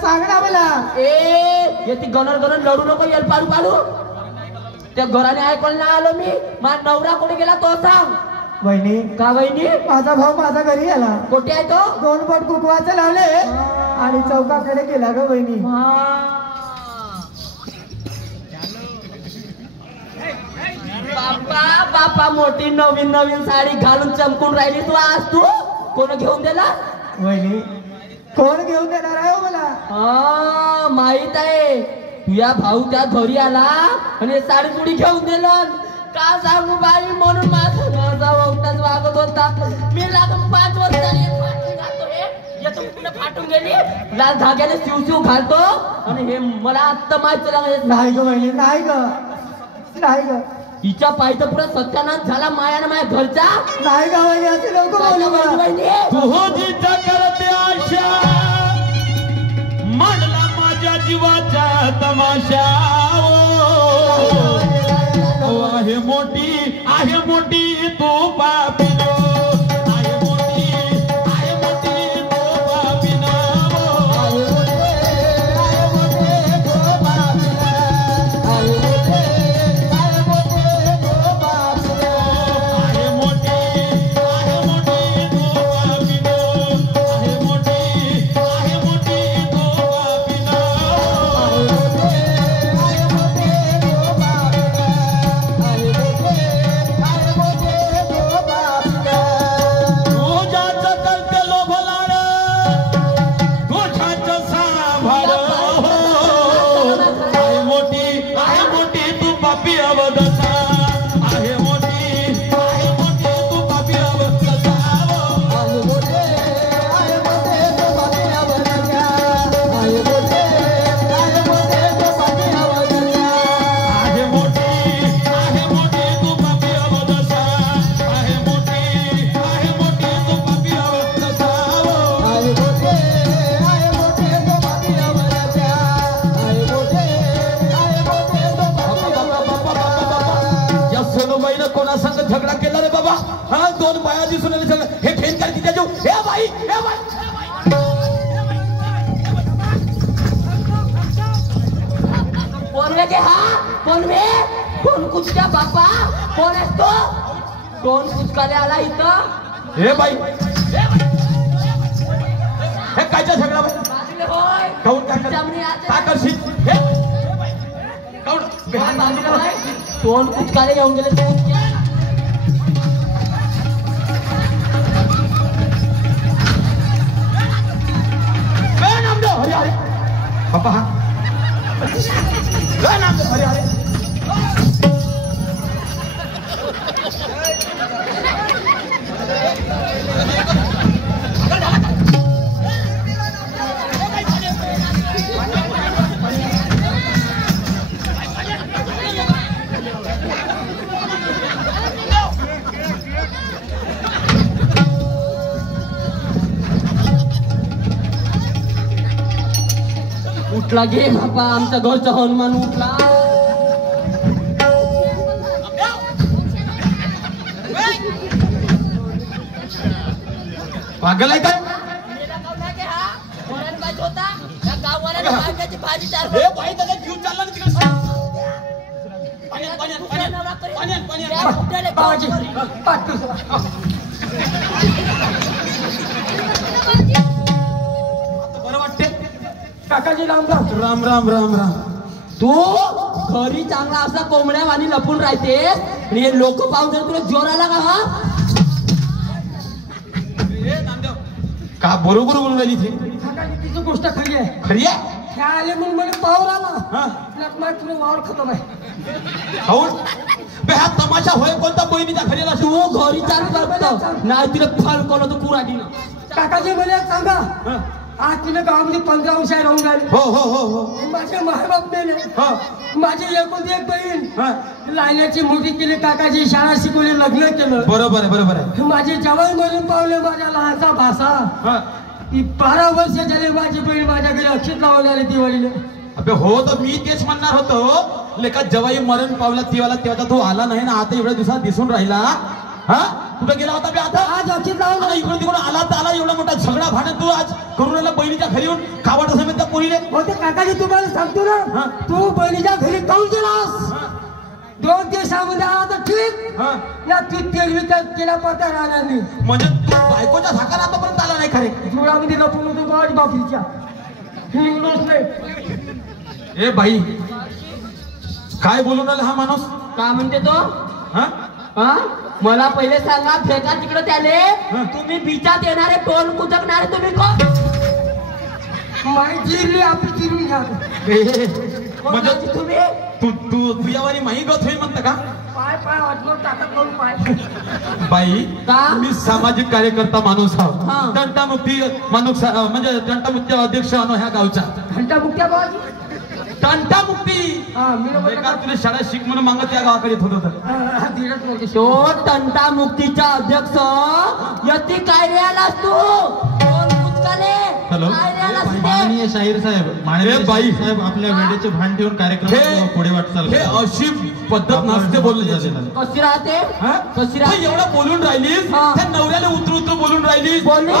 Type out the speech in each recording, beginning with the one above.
सांग ना मला. ए ती गणर लढू नको येल पाडू पाडू. त्या घराने ऐकून नाही आलो मी. माझा नवरा कुठे गेला तो सांग. वहिनी. का वहिनी? माझा भाऊ माझा घरी आला. कुठे आहे तो? 2 बोट कुकवाचे लावले आणि चौकाकडे गेला ग वहिनी. बापा बापा मोठी नवीन साडी घालून चमकून राहिली तू आज. तू कोण घेऊन दिला? वहिनी कोण घेऊन देणार आहे मला? हा माहित आहे. तुझ्या भाऊ त्या घरी आला आणि साडी चुडी घेऊन दिलं. का सांगू बाई म्हणून माझा वक्ताच वागत होता. मी लागून 5 वर्षांनी फाटून गेली. लाल धाग्याने शिव घालतो आणि हे मला आत्ता माहित लागलं. नाही ग वहिनी नाही ग नाही ग. हिच्या पायचा पुरा सत्यानाश झाला माया ना माझ्या घरचा. नाही ग वहिनी असे लोक बोलू तुझीचा करते आशा मांडला माझ्या जीवाचा तमाशा. आहे मोठी तू पापिनो. आहे मोठी तू पापिनो. झगडा केला रे बाबा. हा 2 बाया दिसून हे फेन कर तिच्या. हे बाई कोण रे? हा कोण कुचका बापा? कोण आहेस तो? कोण कुचकाले आला इथं? हे बाई हे कायचा झगडा होय. काऊन काय करशील? हे कोण कुचकाले घेऊन गेले? बापा हा अरे अरे उठला गे बापा आमच्या घरचा हनुमान उठला. पागल आहे काय? बरं वाटते काकाजी राम राम. राम राम राम राम. तू घरी चांगला असा कोंबड्या वाणी लपून राहते आणि हे लोक पाहून जर तुला जोर आला का? हा का बरोबर बोलून राहिली थे? काकाजी तिची गोष्ट खरी आहे. खरी आहे? त्या आले म्हणून मला पावर आला. हा तुला वावर खतम आहे. खाऊन बे हा तमाशा होय कोणता बहिणीच्या घरी आला? तू घरी चालू करतो नाही तिला फल कोण तू कुराडीनं. काकाजी मला एक सांगा. आज तिने गावामध्ये 15 वर्ष राहून राहिले. हो हो हो हो. माझे मायबाप मेले. माझी एकूण एक बहीण लायण्याची मोठी केली. काकाजी शाळा शिकवली, लग्न केलं. बरोबर आहे बरोबर आहे. माझे जवान मरून पावले. माझ्या लहानचा भाषा ती 12 वर्ष झाले. माझी बहीण माझ्या घरी अक्षत लावून आली दिवाळीला. अबे हो तर मी तेच म्हणणार होतो. लेका जवाई मरण पावला तेव्हा तो आला नाही ना. आता एवढ्या दिवसात दिसून राहिला. हा कुठं गेला होता बे आता? आज अक्षित लावून आता इकडून तिकडून आला तर आला, एवढा मोठा झगडा भांडण तू आज करून राहिला बहिणीच्या घरी येऊन कावड समेत त्या पोरीले. होते काकाजी तुम्हाला सांगतो ना, तू बहिणीच्या घरी काऊन गेलास? 2 दिवसामध्ये आला तर ठीक, या तू तेल विकत केला पडता राहणार नाही. म्हणजे तू बायकोच्या धाकाला आतापर्यंत आला नाही खरे? जुळामध्ये लपून होतो बाज बापरीच्या हिंगलोच नाही. ए बाई, काय बोलून राहिला हा माणूस? का म्हणते तो? हा? हा? मला पहिले सांगा, फेका तिकडे त्याले. तुम्ही बिचात येणारे टोल कुचकणारे तुम्ही कोण? माई जिरली आपली जिरून घ्या. म्हणजे तुम्ही तू तू तुझ्यावारी माही गत होईल म्हणतं का? पाय पाय वाटलो टाकत करून पाय. बाई, का? मी सामाजिक कार्यकर्ता माणूस हा. आहोत. तंटामुक्ती माणूस म्हणजे तंटामुक्ती अध्यक्ष ano ह्या गावचा. घंटा मुक्त्या बाबाजी. तंटामुक्ती हा मी एका तुला शाळा शिक म्हणून मागत त्या गावाकडे येत होतं. धीरज मोठी. तो तंटा मुक्तीचा अध्यक्ष यती काय रे आलास तू? Toll कुचकाले hello. काय रे आलास इथे? माननीय शाहीर साहेब, माननीय हे बाई. शाहीर साहेब, आपल्या वेळेचे भान ठेवून कार्यक्रम पुढे वाटचाल हे करा. अशी पद्धत नसते बोलली. कशी राहते? कशी तू राहते? एवढं बोलून राहिलीस, हा. त्या नवऱ्याला उतरू बोलून राहिलीस. बोलली?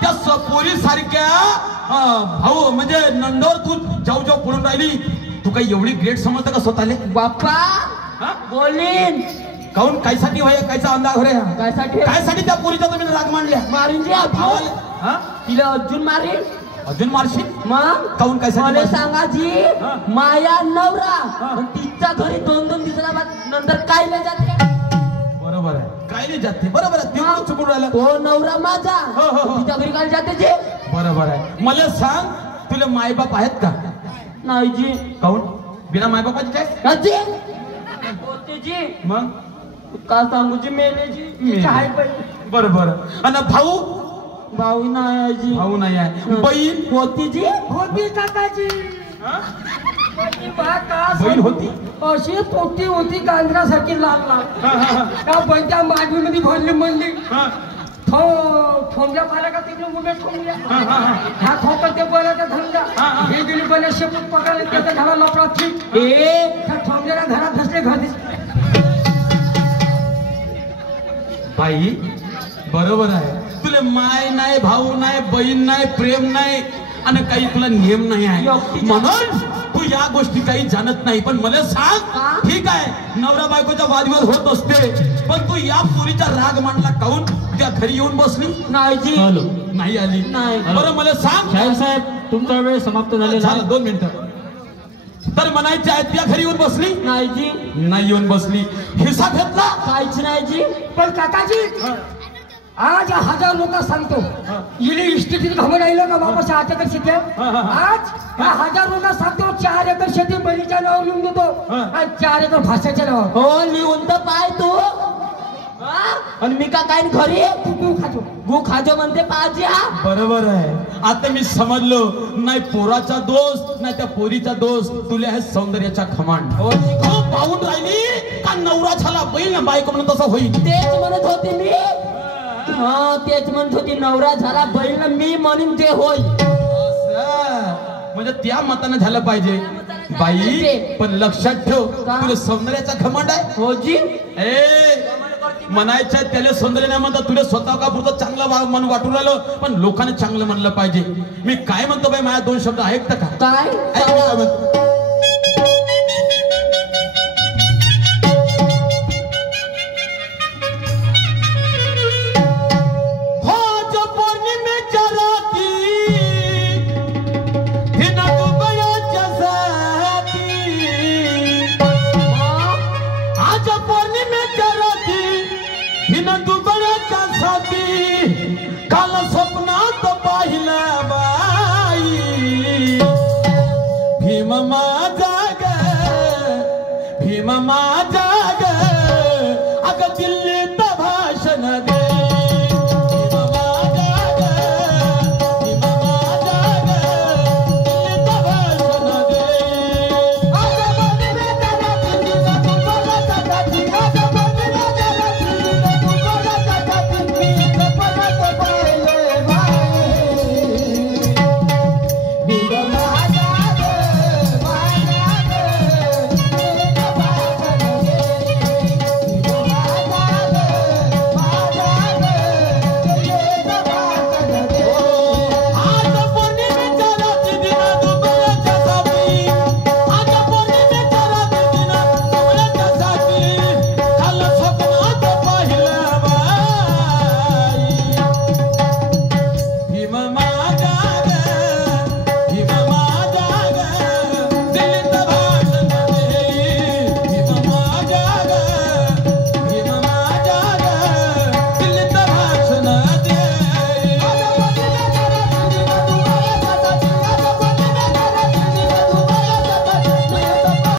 त्या पोरी सारख्या भाऊ म्हणजे नंदोर तू जाऊ जाऊ बोलून राहिली. तू काही एवढी ग्रेट समजतं का स्वतःले? बाप्पा हा? बोलीन. काऊन कायसाठी व्हाय कायचा अंदाज हो रे? कायसाठी? कायसाठी त्या पोरीचा तुम्ही राग मांडल्या? मारीन जी भावाले अजून. हा? तिला अजून मारीन. अजून मारशील? मग काऊन कायसाठी मला मारशील? सांगा जी, हा. माया नवरा हा. आणि तिच्या घरी 2-2 दिवसाला नंतर काय नाही जाते. बरोबर आहे, काय नाही जाते. बरोबर आहे, ते चुकून राहिलं. तो नवरा माझा, हो, हो, हो. तिच्या घरी काय जाते जे? बरोबर आहे. मला सांग, तुला मायबाप आहेत का? नाही जी. काऊन बिना मायबापाची काय? अजी होते जी. मग का सांगू जी, मेले जी. मेले. आहे बाई. बरोबर. आणि भाऊ? भाऊ नाही जी. भाऊ नाही आहे. बहीण होती जी. होती काकाजी. हा? होती बा का बहीण होती? अशी पोटी होती गांजरासारखी लाल लाल. हा, हा, हा. का बंच्या मागणीमध्ये भरली म्हणली. हा. ठोंब्या पाहिला का तिकडे मुलं ठोंबल्या. हा, हा, हा. ह्या ठोकर ते बोलायचा धंदा. हा, हा. हे गेली बोला शेपूट पकडले त्याचा घरा लपडा ठीक. ए त्या ठोंब्याला घरात बसले घर दिसले. बाई बरोबर आहे. तुला माय नाही, भाऊ नाही, बहीण नाही, प्रेम नाही आणि काही तुला नियम नाही आहे म्हणून तू या गोष्टी काही जाणत नाही. पण मला सांग, ठीक आहे नवरा बायकोचा वादविवाद होत असते, पण तू या पोरीचा राग मांडला काऊन? त्या घरी येऊन बसली नाही जी. हॅलो. नाही आली. नाही. बरं मला सांग. शाहीर साहेब, तुमचा वेळ समाप्त झालेला झालं, आहे. 2 मिनिटं. तर म्हणायचे आहे त्या घरी येऊन बसली? नाही जी. नाही येऊन बसली. हिस्सा घेतला? काहीच नाही जी. पण काकाजी आज 1000 लोक सांगतो इले इस्टेटीत घाबून राहिलं का बाबा 6 एकर शेती आहे. आज ह्या 1000 लोक सांगतो 4 एकर शेती बहिणीच्या नावावर लिहून देतो आणि 4 एकर भाषाच्या नावावर. हो लिहून तर पाय तू. हा? आणि मी का काय घरी तू खातो. गु खाजो म्हणते पाजी. हा बरोबर आहे. आता मी समजलो, नाही पोराचा दोष नाही त्या पोरीचा दोष, तुला आहे सौंदर्याचा खमांड. हो, हो पाहून राहिली का नवरा झाला बैल ना बायको म्हणून तसं होईल. तेच म्हणत होती मी. हा तेच म्हणत होती, नवरा झाला बैल मी म्हणून ते होईल. असं. म्हणजे त्या मतानं झालं पाहिजे. बाई पण लक्षात ठेव, तुला सौंदर्याचा खमांड आहे. हो जी. ए म्हणायचं त्याला सौंदर्य नाही म्हणतात, तुला स्वतः का पुरतं चांगलं मन वाटून राहिलं, पण लोकांना चांगलं म्हणलं पाहिजे. मी काय म्हणतो बाई, माझ्या 2 शब्द ऐकता का? काय ऐक ना काय म्हणतो.